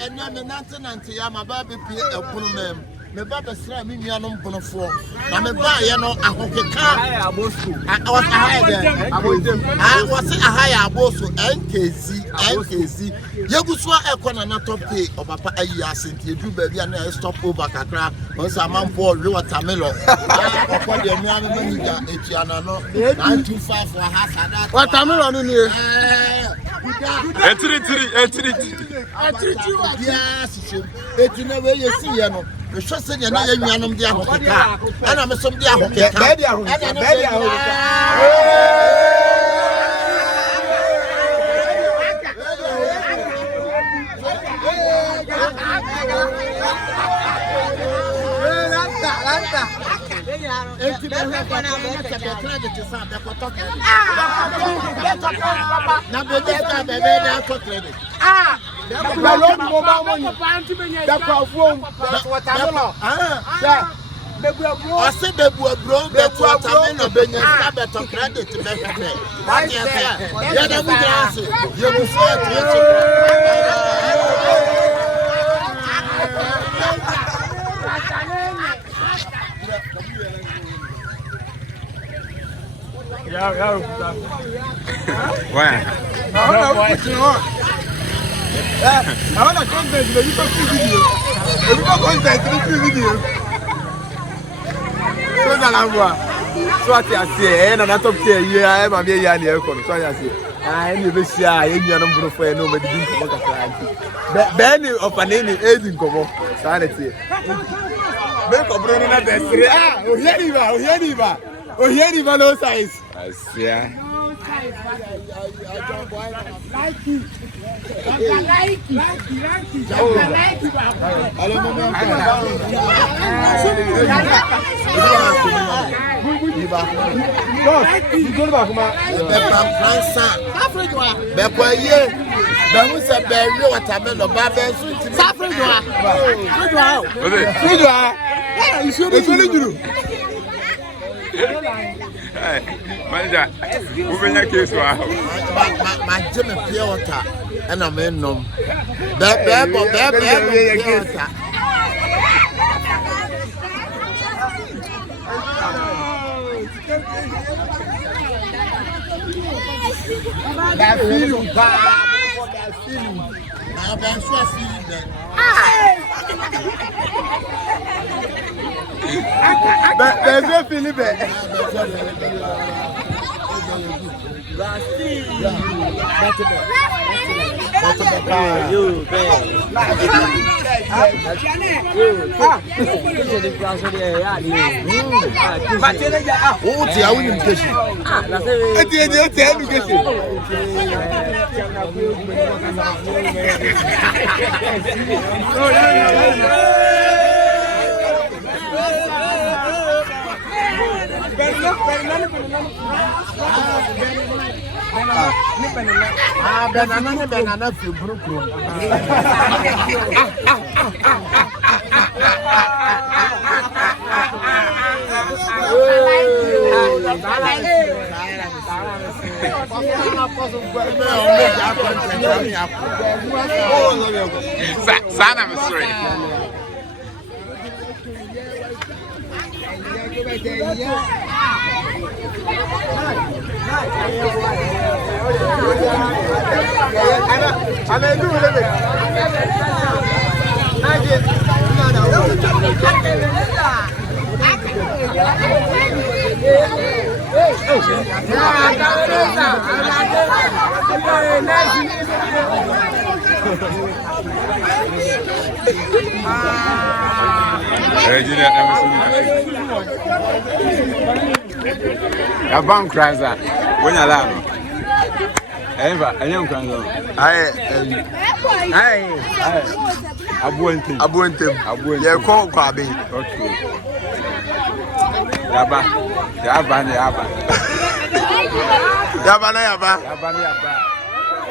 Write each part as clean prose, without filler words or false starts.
And I'm an auntie, I'm a baby, a woman. Me baba sra me nuanom bonofo na me ba ye no ahokeka I was ahaya abosu nkezi yegusua ekona na top pay opapa ayi asenti edu ba bia na stop over kakra on sa manfo re watermelon okwa de nuanom maniga etuana no 925 for hasada watermelon ni etiri etuna we yesi ye no me hwe se ne na ya nuanom de ahokeka ana me som de ahokeka ba de ahokeka Why? I want to content, but you can see video. If you don't content, you can video. So that I'm so what I say, and I'm top tier. Yeah, I'm a very young year. So I say, I am the best. I am the number of nobody didn't come out. Benny of an any agent come up. Sanity. Make a brother na best. Ah, oh here you no size. I see. Likeee. Manager, open your case for my Jimmy pure water and I'm in nom. Banana fi Brooklyn. Sana Missouri. Nkoranza, when you laugh. Eva, I am Nkoranza. Abuentem. You call Kwabi. Okay. Yaba.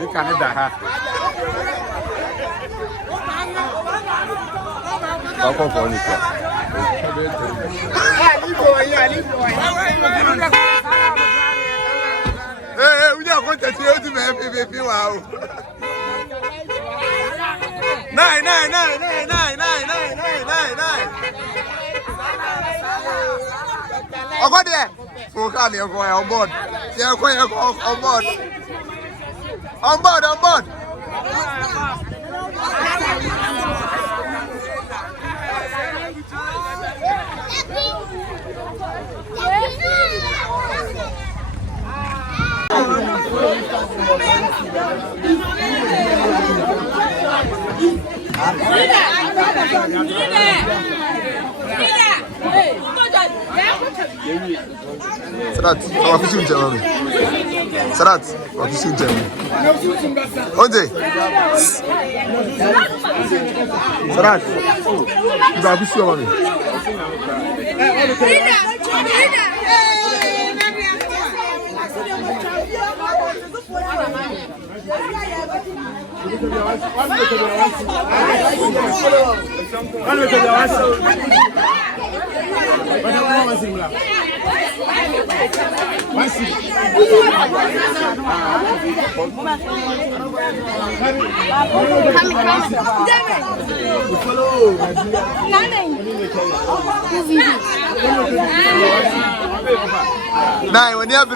You can't have. Papa Fonica. we are going to see you to be wow. 9. Oh, go there. Oh, come here, go on board. Yeah, go on board. On board. Sadat, what is your name? Sadat, what is your name? Onde? Sadat, what is your name? Nine, when you have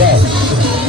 Yes.